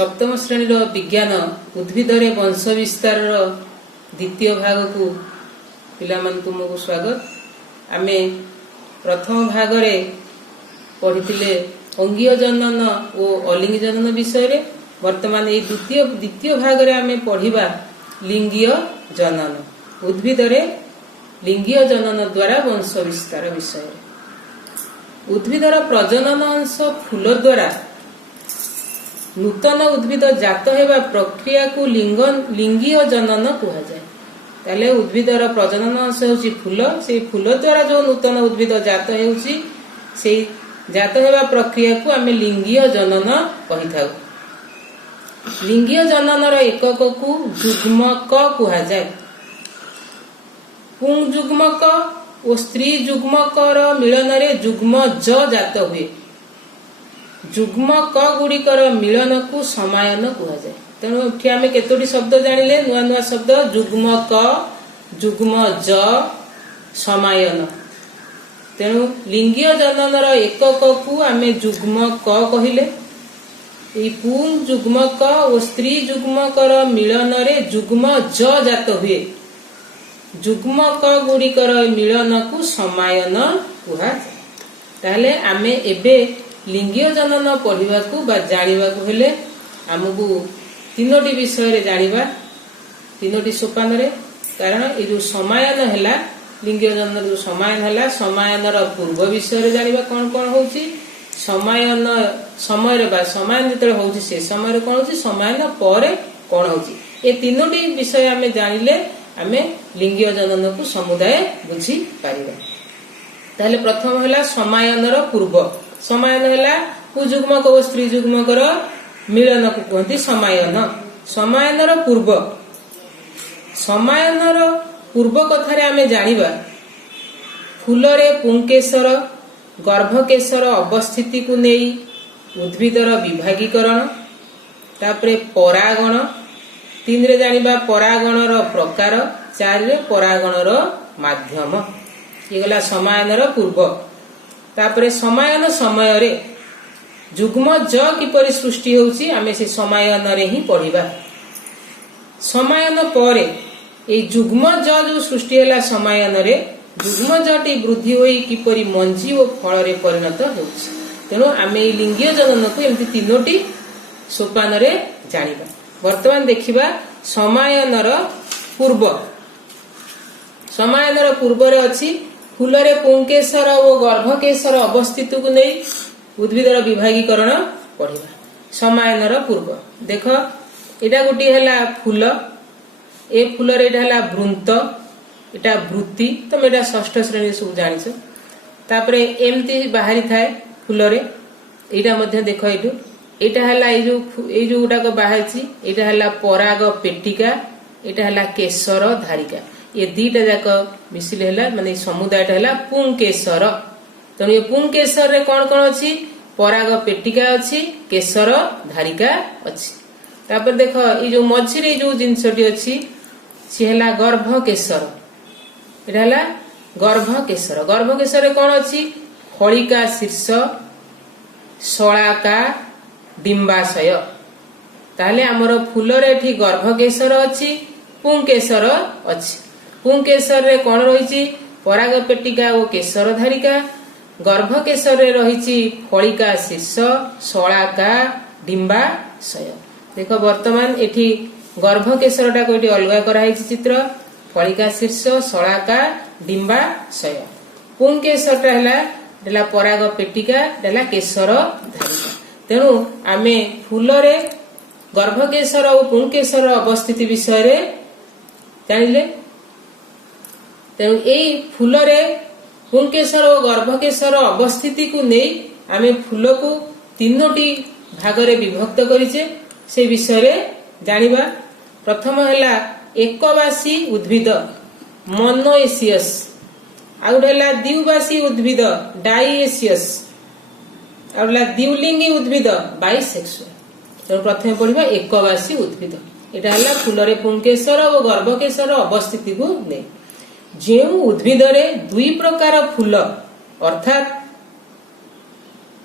सप्तम श्रेणी विज्ञान उद्भिद वंश विस्तार द्वितीय भाग को पिला तुमको स्वागत। आमे प्रथम भाग में पढ़ी अंगीय जनन और अलिंगी जनन विषय रे। वर्तमान ये द्वितीय भाग में आमे पढ़िबा लिंगीय जनन उद्भिद लिंगीय जनन द्वारा वंश विस्तार विषय रे। उद्भिदर प्रजनन अंश फूल द्वारा नूतन उद्भिद जात हेबा प्रक्रिया को लिंगीय जनन कहा जाए। ताले उद्भिदर प्रजनन अंश होची फूल, से फूल द्वारा जो नूतन उद्भिद जात हेउची से जात हेबा प्रक्रिया को आमे लिंगीय जनन कहि थाउ। लिंगीय जननर एकक को जुग्मक कहा जाए। पुंग जुग्मक और स्त्री जुग्मकर मिलन रे जुग्म ज जात हुए। जुग्म क गुड़िकर मिलन को समायन कहा जाए। तेणु ये आम केतोटी शब्द जानिले नुआ नुआ शब्द जुग्म क जुग्म ज समायन। तेणु लिंगीय जननर एकक को आम जुग्म क कहिले। पुंग जुग्म क और स्त्री जुग्मकर मिलन रे जुग्म ज जात हुए। जुग्म क गुड़िकर मिलन को समायन कहा जाए। ताहले आमे एबे लिंगीय जनन पढ़ा जाना हेले आमको तीनोटी विषय रे जानिबा, तीनोटी सोपान रे। कारण ये जो समायन है लिंगीय जनन जो समायन है समायनर पूर्व विषय रे जानिबा कौन कौन होची। समायन समय रे बा समायन जिते होची से समय रे कौन होची, समायन पर कौन होची। ये तीनोटी विषय आमे जानिले आमे लिंगीय जनन को समुदाय बुझी पारिबा। ताहले प्रथम है समायनर पूर्व। समायन है पुजुग्मक और स्त्री जुग्मकर मिलन को कहते समायन। समायनर पूर्व, समायनर पूर्व कथारे आमे जानिबा फूलरे पुंकेशर गर्भकेशर अवस्थिति को नहीं उद्भिदर विभागीकरण, तापरे परागण, 3 रे जानिबा परागणर प्रकार, 4 रे परागणर माध्यम। ये गला समायनर पूर्व। तापरे समायन समय रे जुग्म ज किपरि सृष्टि होउची आमे से समायन रे ही पढ़िबा। समायन परे ए जुग्म ज जो सृष्टि हैला समायन रे जुग्म जटी वृद्धि होई किपरि मंजी और फल रे परिणत होउची। तेनो आमे ए लिंगीय जनन को एमति तीनोटी सोपान रे जानिबा। वर्तमान देखिबा समायनर पूर्व। समायनर पूर्व रे अछि फूलरे पुंकेशर और गर्भकेशर अवस्थित को नहीं उद्भिदर विभागीकरण पढ़िबा। समायनर पूर्व देख एटा गोटी हैला फूल, ए फूलरे एटा हैला वृंत, एटा वृत्ति। तुम एटा षष्ठ श्रेणी सब जानिछ। तापरे एमती बाहरी थाए फूलरे एटा मध्ये देख एटू एटा हैला ए जो गुटाक बाहरची एटा हैला पराग पेटिका, एटा हैला केशर धारिका। ये दीटा जाक मिसिले हैला माने समुदायटा हैला पुंकेशर। तेणु ये पुंकेशर रे कौन कौन अच्छी, पराग पेटिका अच्छी, केशर धारिका अच्छी। तापर देख ये जो मझिरे जो जिनसटी अच्छी सी हैला गर्भकेशर। एटा हैला गर्भकेशर। गर्भकेशर रे कौन अच्छी, फलिका शीर्ष, शलाका, डिंबाशय। ताहले हमर फूलरे एठी गर्भकेशर अच्छी, पुंकेशर अच्छी। पुंकेशर रे कौन रही, पराग पेटिका और केशर धारिका। गर्भकेशर रे रही फलिका शीर्ष, शलाका, डिंबाशय। देख वर्तमान एठी गर्भकेशरटा को अलग कराई चित्र, फलिका शीर्ष, शलाका, डिंबाशय। पुंकेशरटा है पराग पेटिका, केशर धारिका। तेणु आमे फूलरे गर्भकेशर और पुंकेशर अवस्थिति विषय रे जानिले। तेणु यही फूलरे पुंकेशर और गर्भकेशर अवस्थिति को नहीं आमे फूल को तीनोटी भागरे विभक्त करिचे से विषय रे जानिबा। प्रथम हैला एकवासी उद्भिद मोनोएसियस, आ गोटे हैला द्विवासी उद्भिद डाइएसियस, आ गोटे द्विलिंगी उद्भिद बाइसेक्सुअल। तेणु प्रथम पढ़िबा एकवासी उद्भिद। एटा हैला फूलरे पुंकेशर और गर्भकेशर अवस्थिति को नहीं। जो उद्भिद रे 2 प्रकार फूल अर्थात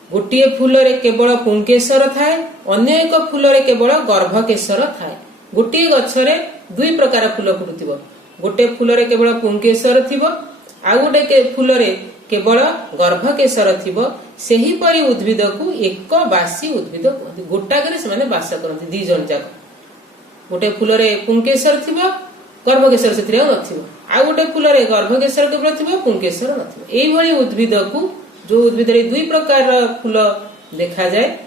गोटे फूल रे केवल पुंकेसर थाए, अन्य एक फूल रे केवल गर्भकेशर थाए। गोटे गछरे दुई प्रकार फूल फुटुथिबो, गोटे फूल रे केवल पुंकेसर थिबो, आ गोटे फूल रे केवल गर्भकेशर थिबो। सेही परि उद्भिद को एक बासी उद्भिद कहते। गोटाकरे से माने बास करते दी जन जाक। गोटे फूल रे पुंकेसर थिबो, गर्भकेशर सेथिरे नथिबो, आ गोटे फूल रे गर्भकेशर केवल थिबो, पुंकेसर नथिबो। एई भली उद्भिद को, जो उद्भिद रे दुई प्रकार फूल देखा जाए,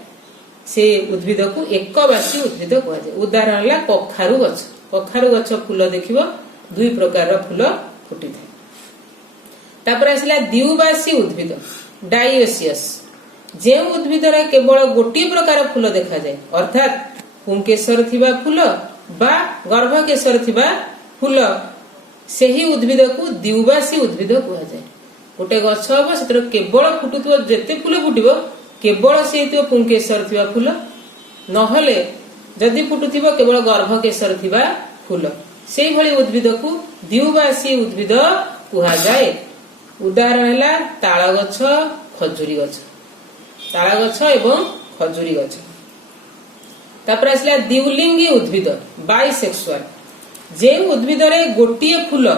से उद्भिद को एक बासी उद्भिद कह जाए। उदाहरण ला कखारु गछ। कखारु गछ फूल देखिबो दुई प्रकार फूल फुटी थाए। तापर आसला द्विबासी उद्भिद डाइओसियस। जे उद्भिद रे केवल गोटे प्रकार फूल देखा जाए, अर्थात पुंकेसर थिबा फूल बा गर्भकेशर थिबा फूल, सेही उद्भिद को द्विबासी उद्भिद कह जाए। गोटे गछ हबो, सेतर केवल फुटुथिबो, जेते फूल फुटिबो केवल से पुंकेसर थिबा फूल, नहले जदि फुटुथिबो केवल गर्भकेशर थिबा फूल, सेही भली उद्भिद को द्विबासी उद्भिद कहा जाए। उदाहरण है ताल गछ, खजुरी गछ। ताल गछ एवं खजुरी गछ। तापर आसला द्विलिंगी उद्भिद बाइसेक्सुअल। जे उद्भिद रे गोटिए फूल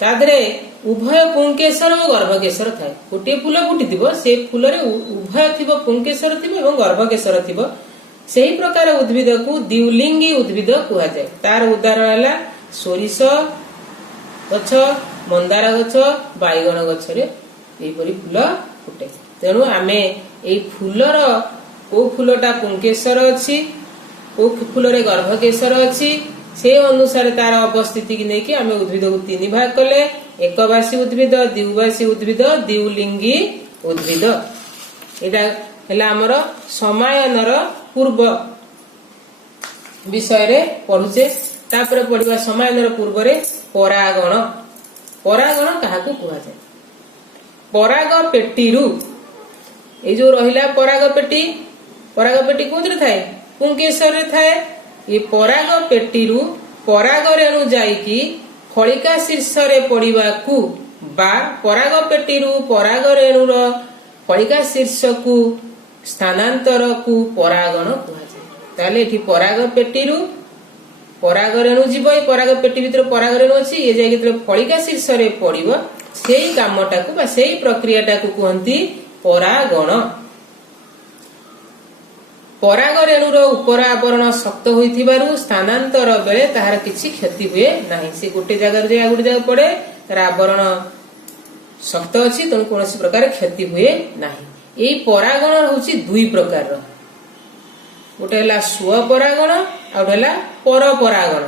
तादरे उभय पुंकेसर और गर्भकेशर थाए। गोटिए फूल फुटिथिबो, से फूल रे उभय थिबो, पुंकेसर थिबो एवं गर्भकेशर थिबो, सेही प्रकार उद्भिद को द्विलिंगी उद्भिद कहा जाए। तार उदाहरण है सोरिष गछ, मंदार गछ, बैगन गछ रे एपरि फूल फुटे। तेणु आमे एई फूलर को फूलटा पुंकेसर अछि, को फूल रे गर्भकेशर अछि, से अनुसार तार अवस्थिति की नेकी आमे उद्भिद को तीन भाग कले। एकबासी उद्भिद, द्विबासी उद्भिद, द्विलिंगी उद्भिद। एटा हेला हमर समायनर पूर्व विषय रे पढुचे। तापर पढिबा समायनर पूर्व रे परागण। परागण काहाकू कुहा जाय? पराग पेटीरु, ए जो रहिला पराग पेटी, पराग पेटी कोथरे थाए? पुंकेसर रे थाए। ये पराग पेटीरु पराग रेणु जाईकी फलिका शीर्ष रे पड़िबाकू बा पराग पेटीरु पराग रेणुर फलिका शीर्ष को स्थानांतर को परागण कहा जाय। ताले एठी पराग पेटीरु पराग रेणु जीव, ए पराग पेटी भितर पराग रेणु अछि, ये जाई के फलिका शीर्ष रे पड़िबो, सेही कामटाकू बा सेही प्रक्रियाटाकू कहंती परागण। पराग रेणुर उपर आवरण शक्त होइथिबारु स्थानांतर बेले ताहार किछि क्षति हुए नाही। से गोटे जगह जे गोटे जगह पड़े, तार आवरण शक्त अछि, तेणु कोनोसी प्रकार क्षति हुए नाही। एई परागण होछि दुई प्रकार रो। गोटे हला स्व परागण आ गोटे हला पर परागण।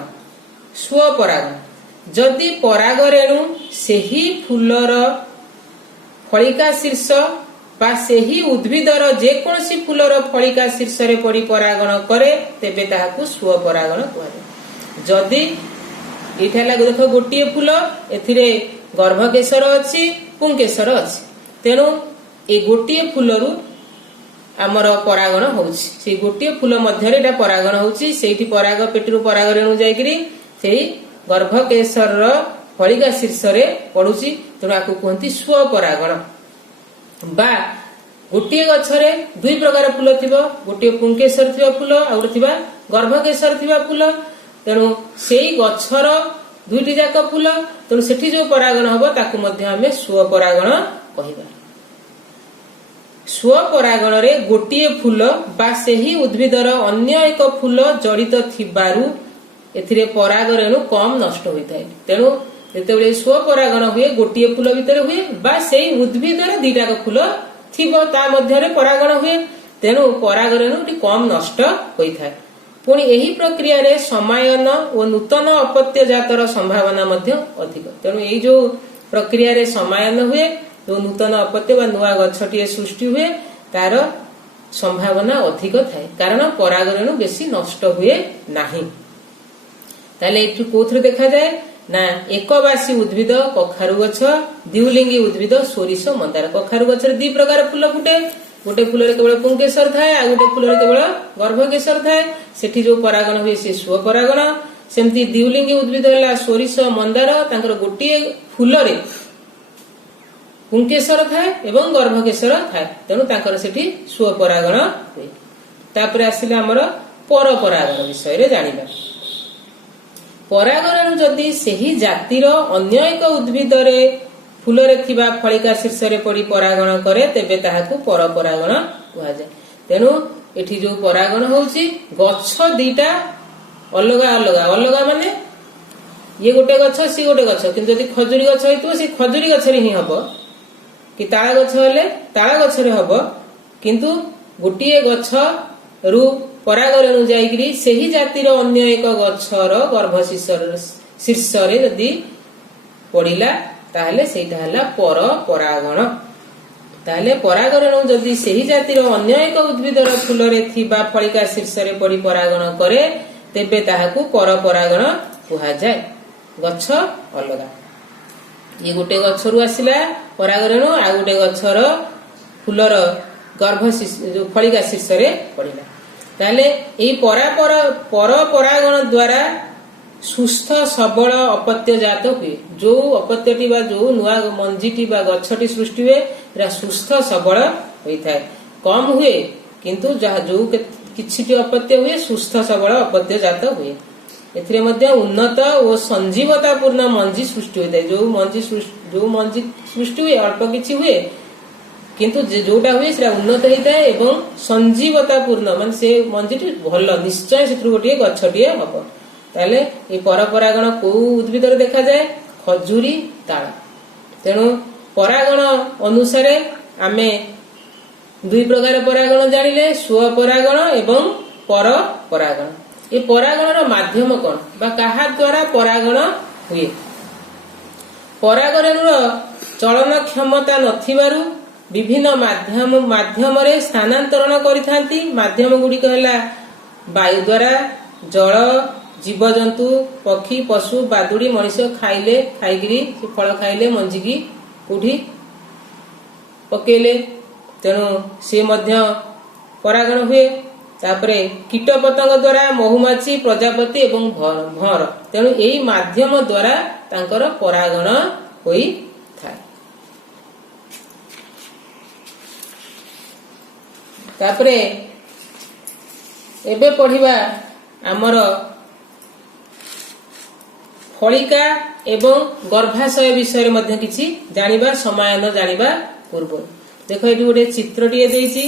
स्व परागण जदि पराग रेणु सेही फूलर फलिका शीर्ष बा सेही उद्भिदर जे कोनोसी फूलर फलिका शीर्ष रे पड़ी परागण करे, तेबे ताहाकू स्व परागण कहते। जदि एठा लागो देखो गोटिए फूल, एथिरे गर्भकेशर अछि, पुंकेशर अछि, तेणु ए गोटिए फूलरु आमर परागण होउछि। से गोटिए फूल मध्य रे एटा परागण होउछि, सेठी पराग पेटीरु पराग रेणु जाईकरी सेही गर्भकेशर रो फलिका शीर्ष रे पडुछि, तेणु आकू कहंती स्व परागण। बा गोटे गछरे दुई प्रकार फूल थिबो, गोटे पुंकेसर थिबा फूल आ गोटे थिबा गर्भकेशर थिबा फूल, तेणु सेही गछर दुईटी जाक फूल, तेणु सेठी जो परागण हबो ताकू मध्य आमे स्व परागण कहिबा। स्व परागण रे गोटे फूल बा सेही उद्भिदर अन्य एक फूल जड़ित थिबारु एथिरे पराग रेणु कम नष्ट होइथाय। तेणु जेतेबेले स्व परागण हुए गोटे फूल भितर हुए बा सेही उद्भिदर दुईटा फूल थिबो ता मध्य रे परागण हुए, तेणु पराग रेणु कम नष्ट होइथाय। पुणी एही प्रक्रिया रे समायन और नूतन अपत्य जातर संभावना मध्य अधिक। तेणु एई जो प्रक्रिया रे समायन हुए, जो नूतन अपत्य बा नुआ गछटिए सृष्टि हुए, तार संभावना अधिक थाए, कारण पराग रेणु बेसी नष्ट हुए नाही। ताले एठु कोथरे देखा जाए ना एकबासी उद्भिद कखारु गछ, द्विलिंगी उद्भिद सोरिष, मंदार। कखारु गछ रे दी प्रकार फूल फुटे, गोटे फूल रे केवल पुंकेसर थाए आ गोटे फूल रे केवल गर्भकेशर थाए, सेठी जो परागण हुए से स्व परागण। सेमती द्विलिंगी उद्भिद हला सोरिष, मंदार, तांकर गोटे फूल रे पुंकेश्वर थाए एवं गर्भकेश्वर थाए तेणु तांकर सेठी स्व परागण हुए। तापर आसिले हमर पर परागण विषय रे जानिबा। परागण जदि सेही जातिर अन्य एक उद्भिद रे फूल रे थिबा फलिका शीर्ष रे पड़ी परागण करे तेबे ताहाकू पर परागण कुहा जाय। तेणु एठी जो परागण होउची गछ दीटा अलगा अलगा अलगा माने ये गोटे गछ सी गोटे गछ किंतु जदि खजुरी गछ होइतो से खजुरी गछ रे ही हबो कि ताଳ गछ हेले ताଳ गछ रे हबो किंतु गोटिए गछ रु परागण जाइकरी सेही जातिर अन्य एक गछर गर्भ शीर्ष रे यदि पड़िला ताहले सेटा हला पर परागण। ताहले परागण जदि सेही जातिर अन्य एक उद्भिदर फूल रे थिबा फलिका शीर्ष रे पड़ी परागण करे तेबे ताहाकू पर परागण कुहा जाय। गछ अलगा ये गोटे गछरु आसिला परागण आ गोटे गछर फूलर गर्भ जो फलिका शीर्ष रे पड़िला ताले एई पर परागण द्वारा सुस्थ सबल अपत्य जात हुए। जो अपत्यटी बा जो नुआ मंजीटी बा गछटी सृष्टि हुए एरा सुस्थ सबल होइथाय। कम हुए किंतु जहा जो किछिटी अपत्य हुए सुस्थ सबल अपत्य जात हुए। एथिरे मध्ये उन्नत और संजीवता पूर्ण मंजी सृष्टि होइथाय। जो मंजी सृष्टि हुए अल्प किछि हुए किंतु जोटा हुए सेटा उन्नत होइथाय एवं संजीवता पूर्ण माने से मंजीटी भल निश्चय सेथु गोटे गछटिए हबो। ताले ए परपरागण को उद्भिद रे देखा जाए खजुरी ताळ। तेणु परागण अनुसार आमे दुई प्रकार परागण जानिले स्व परागण एवं पर परागण। ए परागणर माध्यम कोन बा काहा द्वारा परागण हुए। परागणर चलन क्षमता नथिबारु विभिन्न माध्यम रे स्थानांतरण करिथांती। माध्यम गुडी कहला वायु द्वारा जल जीवजंतु पक्षी पशु बादुड़ी मनुष्य खाइले खाइगिरी फल खाइले मंजिकी कोठी पकेले तेणु से मध्य परागण हुए। तापरे कीट पतंग द्वारा महुमाछी प्रजापति एवं भर तेणु एई माध्यम द्वारा तांकर परागण होई थाए। तापरे एबे पढ़िबा आमर फलिका एवं गर्भाशय विषय मध्य किछि जानिबा समय न जानिबा पूर्व। देखो एठी गोटे चित्रटिए देइछि।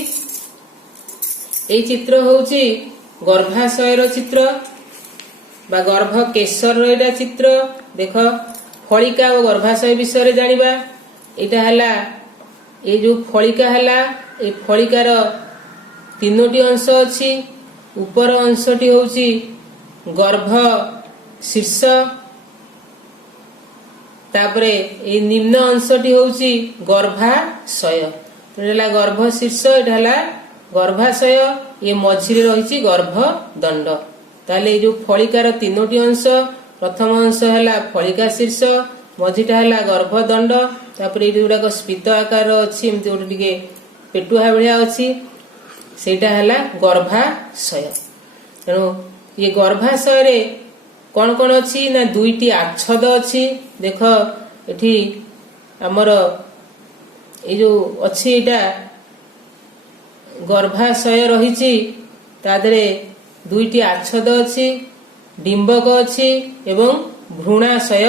एई चित्र होउछि गर्भाशयर चित्र बा गर्भ केशर एटा चित्र। देखो फलिका और गर्भाशय विषय जानिबा। एटा हला ए जो फलिका हला ए फलिकार तीनोटी अंश अछि। ऊपर अंशटी होउछि गर्भ शीर्ष तापरे ए निम्न अंशटी होउछि गर्भाशय। एटा गर्भ शीर्ष एटा हला गर्भाशय ये मझिरे रहिछि गर्भ दंड। ताले ए जो फलिकार तीनोटी अंश प्रथम अंश हला फलिका शीर्ष मझिटा हला गर्भ दंड तापरे ए जोडा स्फीत आकार अछि एमति ओटे टिके पेटुहा भलिया अछि सेटा हला गर्भाशय। तेणु ये गर्भाशय रे कौन कौन अच्छी ना दुईटी आच्छद अच्छी। देख एठी हमर ए जो अच्छी एटा गर्भाशय रहिछि तादरे दुईटी आच्छद अच्छी डिंबक अच्छी एवं भ्रूणाशय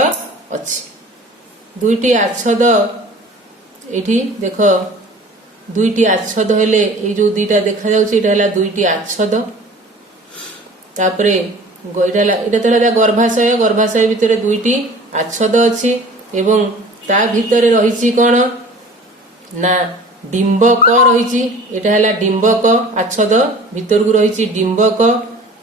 अच्छी। दुईटी आच्छद एठी देख दुईटी आच्छद हेले ए जो दुईटा देखा जाउछि एटा हला दुईटी आच्छद। तापरे एटा गर्भाशय गर्भाशय भितर दुईटी आच्छद अछि एवं ता भितर रहिछि कोन ना डिंबक रहिछि। एटा हला डिंबक आच्छद भितर को रहिछि डिंबक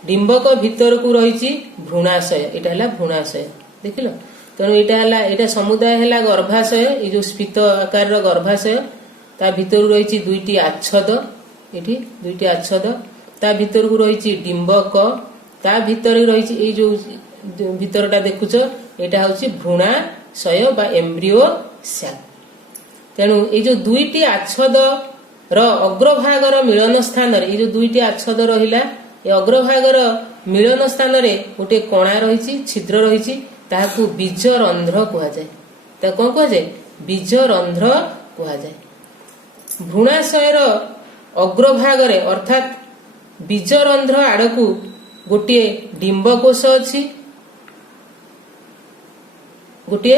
डिंबक भितर को रहिछि भ्रूणाशय। एटा हला भ्रूणाशय देखिलो। तेणु एटा हला एटा समुदाय हला गर्भाशय। ए जो स्फीत आकार रो गर्भाशय ता भितर रहिछि दुईटी आच्छद। एठी दुईटी आच्छद ता भितर को रहिछि डिंबक ता भितर रहिछि ए जो भितरटा देखुछ एटा होछि भ्रूणाशय बा एम्ब्रियो सेल। तेणु ए जो दुईटी आच्छद रो अग्रभागर मिलन स्थान रे ए जो दुईटी आच्छद रहिला ए अग्रभागर मिलन स्थान रे गोटे कणा रहिछि छिद्र रहिछि ताहाकू बीज रंध्र कुहा जाय। ता कोन कुहा जाय बीजरंध्र कुहाଯାଏ। भ्रूणाशयर अग्रभागरे अर्थात बीजरंध्र आड़कू गोटे डिंबकोश अछि, गोटे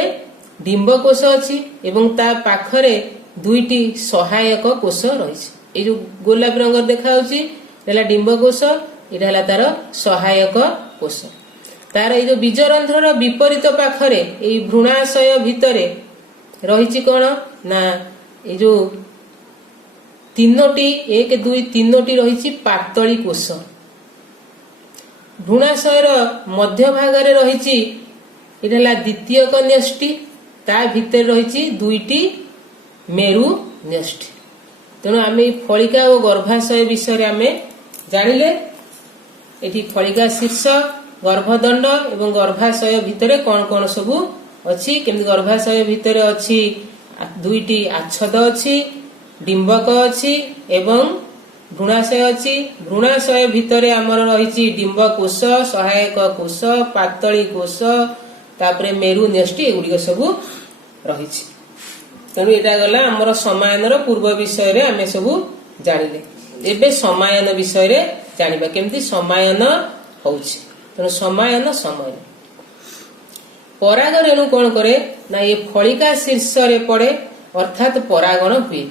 डिंबकोश अछि एवं ता पाखरे दुईटी सहायक कोश रहिछि। ए जो गोलापी रंग देखा होछि एला डिंबकोश, एटा हला तार सहायक कोश। तार ए जो बीजरंध्रर विपरीत पाखरे ए भ्रूणाशय भितरे रहिछि कोन ना ए जो तीनोटी 1 2 3टी रहिछि पातळी कोश। भ्रूणाशयर मध्य भागरे रहिछि एटा हला द्वितीयक न्यष्टि, ता भितर रहिछि दुईटी मेरु न्यष्टि। तेणु आमे फलिका और गर्भाशय विषय आमे जानिले। एठी फलिका शीर्ष, गर्भदंड एवं गर्भाशय भितरे कौन कौन सब अछि, केमि गर्भाशय भितरे अछि दुईटी आच्छद अछि, डिंबक अछि एवं भ्रूणाशय अछि। भ्रूणाशय भितरे आमर रहिछि डिंबकोश, सहायक कोश, पातळी कोश, तापरे मेरु न्यष्टि एगुडी सब रहिछि। तेणु एटा गला आमर समायनर पूर्व विषय रे आमे सब जानिले। एबे समायन विषय रे जानिबा केमति समायन होउछि। तेणु समायन समय पराग रेणु कौन करे ना ये फलिका शीर्ष रे पड़े अर्थात परागण हुए।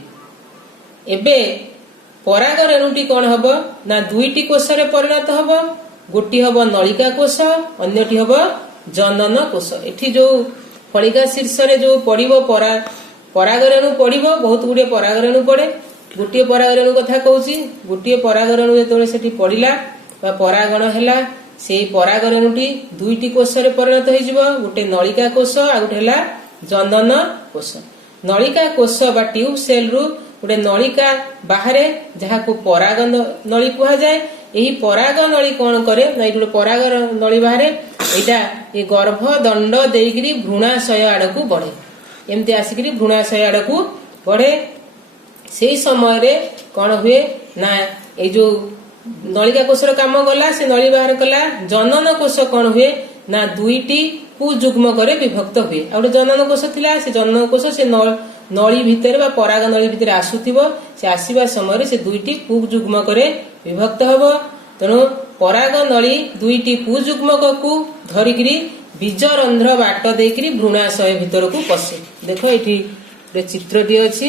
एबे पराग रेणुटी कौन हबो ना दुईटी कोश रे परिणत हबो। गोटी हबो नलिका कोश, अन्यटी हबो जनन कोश। एठी जो फलिका शीर्ष रे जो पड़िबो पराग रेणु पड़िबो, बहुत गुडे पराग रेणु पड़े। गोटे पराग रेणु कथा कहूची, गोटे पराग रेणु जेतबेले सेठी पड़िला बा परागण हैला, सेई पराग रेणुटी दुईटी कोश रे परिणत होई जिवो। गोटे नलिका कोश आ गोटे हैला जनन कोश। नलिका कोश बा ट्यूब सेल रु गोटे नलिका बाहरे जहाको पराग नली कुहा जाए। एही पराग नली कोन करे ना एठी गोटे पराग नली बाहरे, एटा ए गर्भदंड देइगिरी भ्रूणाशय आडकू बढ़े। एमती आसिकरी भ्रूणाशय आडकू बढ़े। सेई समय रे कोन हुए ना ए जो नलिका कोशर काम गला, से नली बाहर कला। जनन कोश कोन हुए ना दुईटी पुजुग्म करे विभक्त हुए। आ गोटे जनन कोश थिला, से जनन कोश से नली भितर बा पराग नली भितर आसुथिबो, से आसीबा समय रे से दुईटी पुजुग्म करे विभक्त हबो। तेणु पराग नली दुईटी पुजुग्मक को धरिकरी बीजरंध्र बाट देकरी भ्रूणाशय भितर को पसे। देखो एठी गोटे चित्रटी अछि,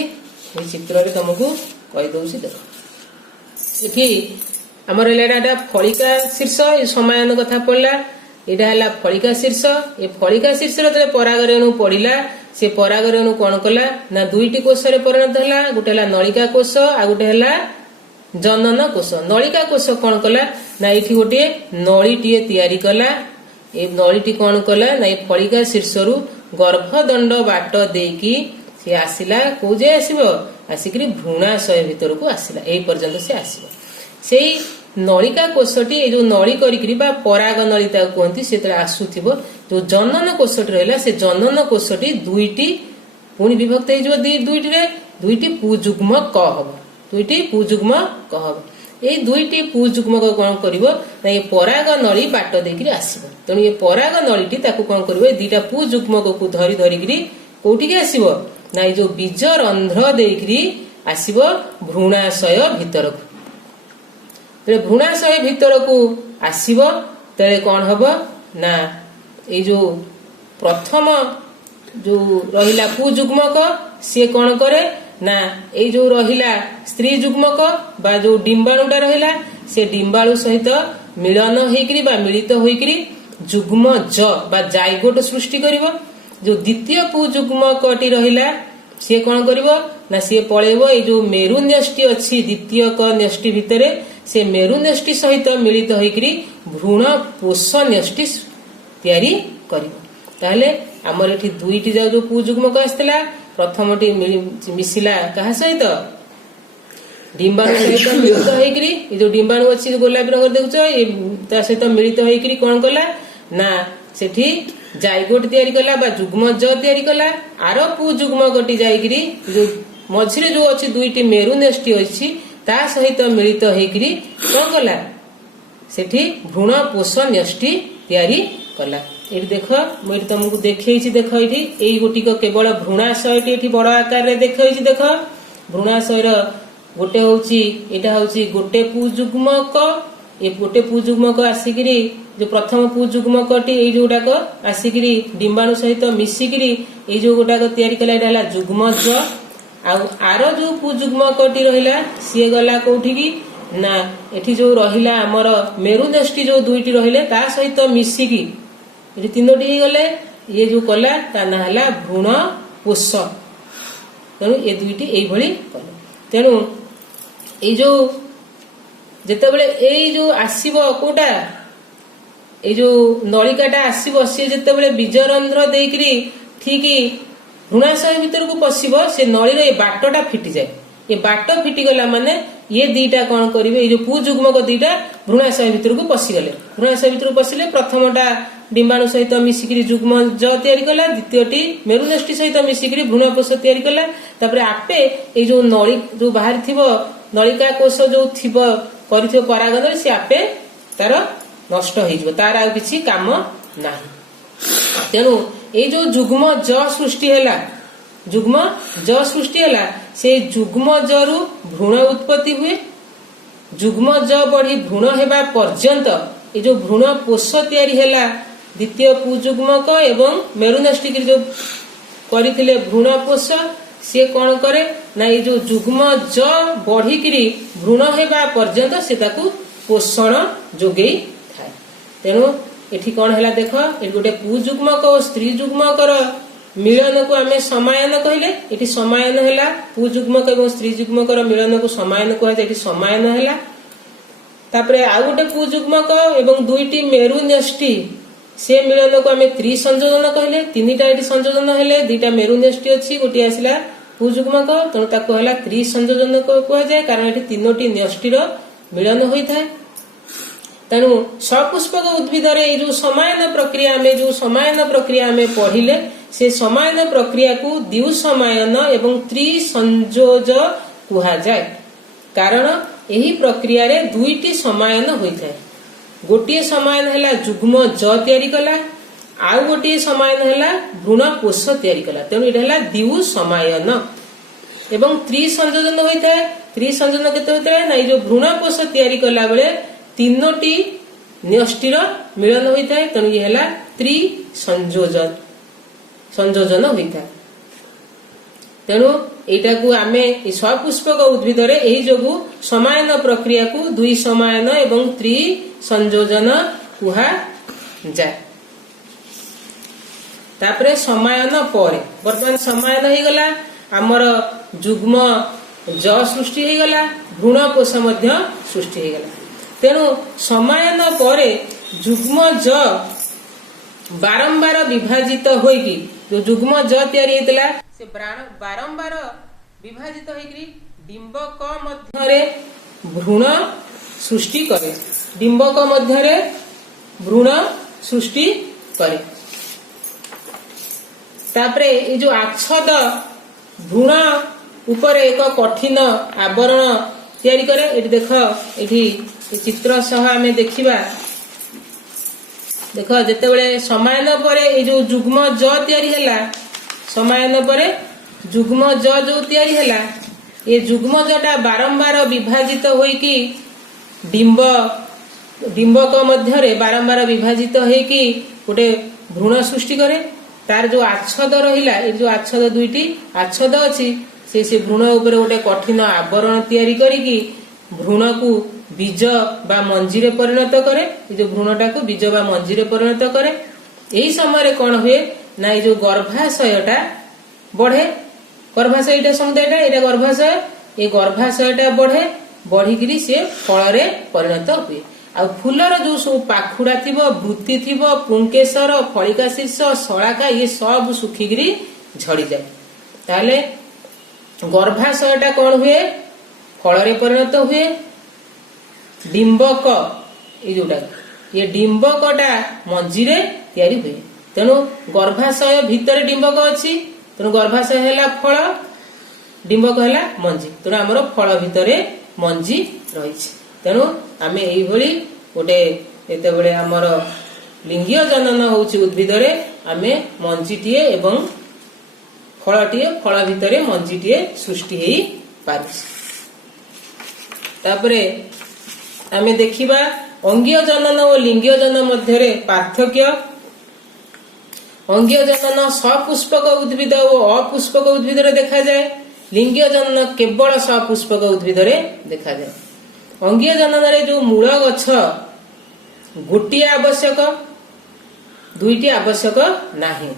ए चित्र रे तुमको कहि दउछि। देखो एठी हमर एलाडा फलिका शीर्ष, ए समायन कथा पड़ला। एटा हला फलिका शीर्ष। ए फलिका शीर्ष रे पराग रेणु पड़िला, से पराग रेणु कोन कला ना दुईटी कोश रे परिणत हला। गोटे हला नलिका कोश आ गोटे हला जनन कोश। नलिका कोश कोन कला ना एठी गोटे नळीटीए तयारी कला। ए नळीटी कोन कला ना ए फलिका शीर्ष रु गर्भदंड बाट देकी से आसिला। को जे आसीबो आसिकरी भ्रूणाशय भितर को आसिला। एई पर्यंत से आसीबो। सेई नलिका कोशटी ए जो नली करिकरी बा पराग नली ता कहंती, से तरा आसुथिबो। जो जनन कोशटी रहला, से जनन कोशटी दुईटी पुनी विभक्त हे जो दुईटी रे दुईटी पुजुग्म क हबो। दुईटी पुजुग्म क हबो। ए दुईटी पुजुग्म को कोन करिवो ना ए पराग नली बाट देकरी आसीबो। तणी ए पराग नलीटी ताकू कोन करिवो, ए दुईटा पुजुग्म को धरि धरिकरी कोठी के आसीबो ना ए जो बीजरंध्र देकरी आसीबो भ्रूणाशय भितर को। तेरे भ्रूणाशय भितर को आसीबो तेरे कोन हबो ना ए जो प्रथम जो रहिला पुजुग्मक, से कोन करे ना ए जो रहिला स्त्री जुग्मक बा जो डिंबाणुटा रहिला, से डिंबाणु सहित मिलन हेकरी बा मिलित होइकरी जुग्म ज बा जाइगोट सृष्टि करिवो। जो द्वितीय पुजुग्मकटी रहिला, से कोन करिवो ना से पळेबो ए जो मेरु न्यष्टि अछि द्वितीय क न्यष्टि भितरे, से मेरु न्यष्टि सहित मिलित होइकरी भ्रूण पोष न्यष्टि तयारी करिवो। ताहले हमर एठी दुईटी जो पुजुग्मक आस्थिला, प्रथमटी मिसिला कहा सहित डिंबाणु सहित मिलित होइकरी, ए जो डिंबाणु अछि गोलापी रंग देखुछ, ए ता सहित मिलित होइकरी कोन कला ना सेठी जाइगोट तयारी कला बा जुग्म ज तयारी कला। आरो पुजुग्मकटी जाइकरी जो मझिरे जो अछि दुईटी मेरु न्यष्टि अछि ता सहित मिलित होइकरी कोन कला सेठी भ्रूण पोष न्यष्टि तयारी कला। ये देख मुझे तुमको देखी देख ये गोटिक केवल भ्रूणाशय बड़ आकार देखी देख भ्रूणाशयर गोटे हूँ यहाँ हूँ गोटे पुजुग्मक ये गोटे पुजुग्मक आसिकी जो प्रथम पुजुग्मकटी ये जोटाक आसिकी डिंबाणु सहित मिसिकी ये जो गोटाक तैयारी कला यहाँ जुग्मज आर जो पुजुग्मकटी रहा सी गला कौटी की ना एठी जो रहिला हमर मेरुदष्टि जो दुईटी रहिले ता सहित मिसिकी ये तीनोटी ही गले ये जो कला ता ना हला भ्रूण पोष तेणु ये दुईटी एभली कले तेणु ये जो जेतेबेले एई जो आसीबो कोटा ये जो नलिकाटा आसीबो से जेतेबेले बीजरंध्र देकरी ठीक भ्रूणाशय भीतर को पशिबो से नळीर ये बाटटा फिटी जाए ये बाट फिटिगला माने ये दीटा कौन करेंगे ये जो पुजुग्मक दीटा भ्रूणाशय भीतर को पशिगले भ्रूणाशय भीतर को पशिले प्रथमटा डिंबाणु सहित मिसिकी जुग्म ज तैयारी कला द्वितीयटी मेरुदष्टि सहित मिसिकी भ्रूणपोष तैयारी कला तापर आपे ये जो नली जो बाहर थिबो नलिका कोष जो थिबो करिथिबो परागन से आपे तार नष्ट हो तार आ किछि काम नाही तेणु ये जो जुग्म ज सृष्टि हैला जुग्म ज सृष्टि हैला से जुग्म जरु भ्रूण उत्पत्ति हुए जुग्म ज बढ़ी भ्रूण हेबा पर्यंत ये जो भ्रूण पोष तैयारी हैला द्वितीय पुजुग्मक एवं मेरुदष्टि जो करथिले भ्रूण पोष से कौन करे ना ये जो जुग्म ज बढ़िकी भ्रूण हेबा पर्यंत से ताकू पोषण जोगेई थाए तेणु एठी कौन हैला देख ये गोटे पुजुग्मक और स्त्री जुग्मकर मिलन को आमे समायन कहले एठी समायन हैला पुजुग्मक एवं स्त्री जुग्मकर मिलन को समायन कह जाय एठी समायन हैला तापरे आ गोटे पुजुग्मक एवं दुईटी मेरुदष्टि से मिलन को आमे त्रिसंयोजन कहले तीनटा एठी संयोजन हेले दुईटा मेरुदष्टि अछि गोटे आसिला पुजुग्मक तेणु ताको हैला त्रिसंयोजन कह जाय कारण एठी तीनोटी न्यष्टिर मिलन होई थाए तेणु सपुष्पक उद्भिद जो समायन प्रक्रिया आमे जो समायन प्रक्रिया आमे पढ़िले से समायन प्रक्रिया को द्वि समायन एवं त्रिसंयोज कुहा जाए कारण यही प्रक्रिया रे दुईटी समायन होइथाय गोटिए समायन हैला जुग्म ज तैयारी कला आउ गोटिए समायन हैला भ्रूण पोष तैयारी कला तेणु एटा हैला द्वि समायन एवं त्रिसंयोजन होइथाय त्रिसंयोजन केते होइथाय ना जो भ्रूण पोष तैयारी कला बेले तीनोटी न्यष्टिर मिलन होता है तेणु ये है त्रिसंयोजन संयोजन होता है तेणु एटा को आमे सपुष्पक उद्भिद यही जोगु समायन प्रक्रिया को दुई समायन एवं त्रिसंयोजन कुहा जाए तापरे समायन परे वर्तमान समायन हो गला आमर जुग्म ज सृष्टि हो गला भ्रूण पोष मध्य सृष्टि हो गला तेणु समायन परे जुग्म ज बारंबार विभाजित होइकी जो जुग्म ज तैयारी हेतला से बारंबार विभाजित होइकी डिंबक मध्यरे भ्रूण सृष्टि करे डिंबक मध्यरे भ्रूण सृष्टि करे तापरे ये जो आच्छद भ्रूण ऊपर एक कठिन आवरण तैयारी करे एठी देख एठी चित्र सह आमे देखिबा देख जेतेबेले समायन परे ए जो जुग्म ज तैयारी हैला समायन परे जुग्म ज जो तैयारी हैला ये जुग्म जटा बारंबार विभाजित होइकी डिंबक मध्यरे बारंबार विभाजित होइकी गोटे भ्रूण सृष्टि करे तार जो आच्छद रहिला ए जो आच्छद दुईटी आच्छद अछि से भ्रूण ऊपर गोटे कठिन आवरण तैयारी करिकी भ्रूण को बीज बा मंजी रे परिणत करे जो भ्रूणटा को बीज बा मंजी रे परिणत करे यही समय कौन हुए ना ये जो गर्भाशयटा बढ़े गर्भाशयटा समुदायटा एटा गर्भाशय ये गर्भाशयटा बढ़े बढ़िकी से फल रे परिणत हुए आ फूलर जो सब पाखुड़ा थिबो वृत्ति थिबो पुंकेसर फलिका शीर्ष शलाका ये सब सुखिकी झड़ी जाए ताले गर्भाशयटा कौन हुए फल रे परिणत हुए डिंबक ये जोटा ये डिंबकटा मंजी रे तैयारी हुए तेणु गर्भाशय भितर डिंबक अच्छी तेणु गर्भाशय हैला फल डिंबक हैला मंजी तेणु आमर फल भितर मंजी रही तेणु आमे एई भली गोटे एते बेले आमर लिंगीय जनन होउची उद्भिद रे आमे मंजीटीए एवं फलटीए फल भितरे मंजीटीए सृष्टि हेई पारिछ। तापरे आमे देखिबा अंगीय जनन और लिंगीय जनन मध्यरे पार्थक्य। अंगीय जनन सपुष्पक उद्भिद और अपुष्पक उद्भिद रे देखा जाए। लिंगीय जनन केवल सपुष्पक उद्भिद रे देखा जाए। अंगीय जनन रे जो मूल गछ गोटिए आवश्यक दुईटी आवश्यक नाही,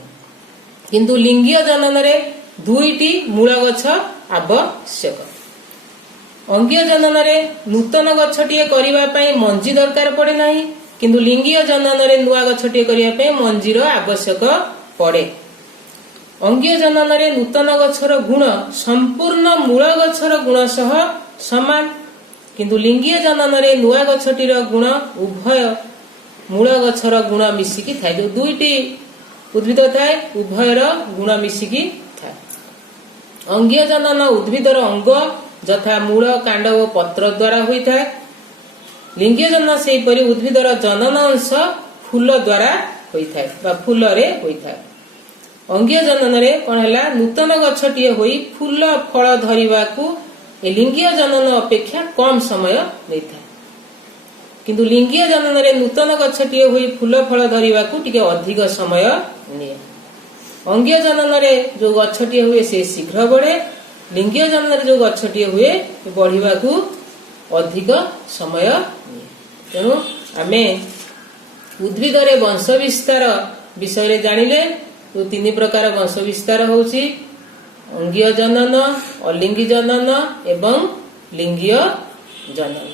किंतु लिंगीय जनन रे दुईटी मूल गछ आवश्यक। अंगीय जनन रे नूतन गछटीए करिवा पई मंजी दरकार पड़े नाही, किंतु लिंगीय जनन रे नुआ गछटीए करिवा पई मंजीर आवश्यक पड़े। अंगीय जनन रे नूतन गछर गुण संपूर्ण मूल गछर गुण सह समान, किंतु लिंगीय जनन रे नुआ गछटीर गुण उभय मूल गछर गुण मिसिकी थाए। जो दुईटी उद्भिद थाए उभयर गुण मिसिकी थाए। अंगीय जनन उद्भिदर अंग यथा मूल कांड और पत्र द्वारा होई थाए। लिंगीय जनन सेहीपरि उद्भिदर जनन अंश फूल द्वारा होई थाए बा फूल रे होई थाए। अंगीय जनन रे कोन हैला नूतन गछटीए होई फूल फल धरिबाकू ए लिंगीय जनन अपेक्षा कम समय नै थाए, किंतु लिंगीय जनन रे नूतन गछटीए होई फूल फल धरिबाकू टिके अधिक समय निये। अंगीय जनन रे जो गछटीए हुए से शीघ्र बढ़े, लिंगीय जनन रे जो गछटीए हुए बढ़िबाकू अधिक समय निये। तेणु आमे उद्भिद रे वंश विस्तार विषय रे जानिले जो तीन प्रकार वंश विस्तार होउची अंगीय जनन, अलिंगी जनन एवं लिंगीय जनन।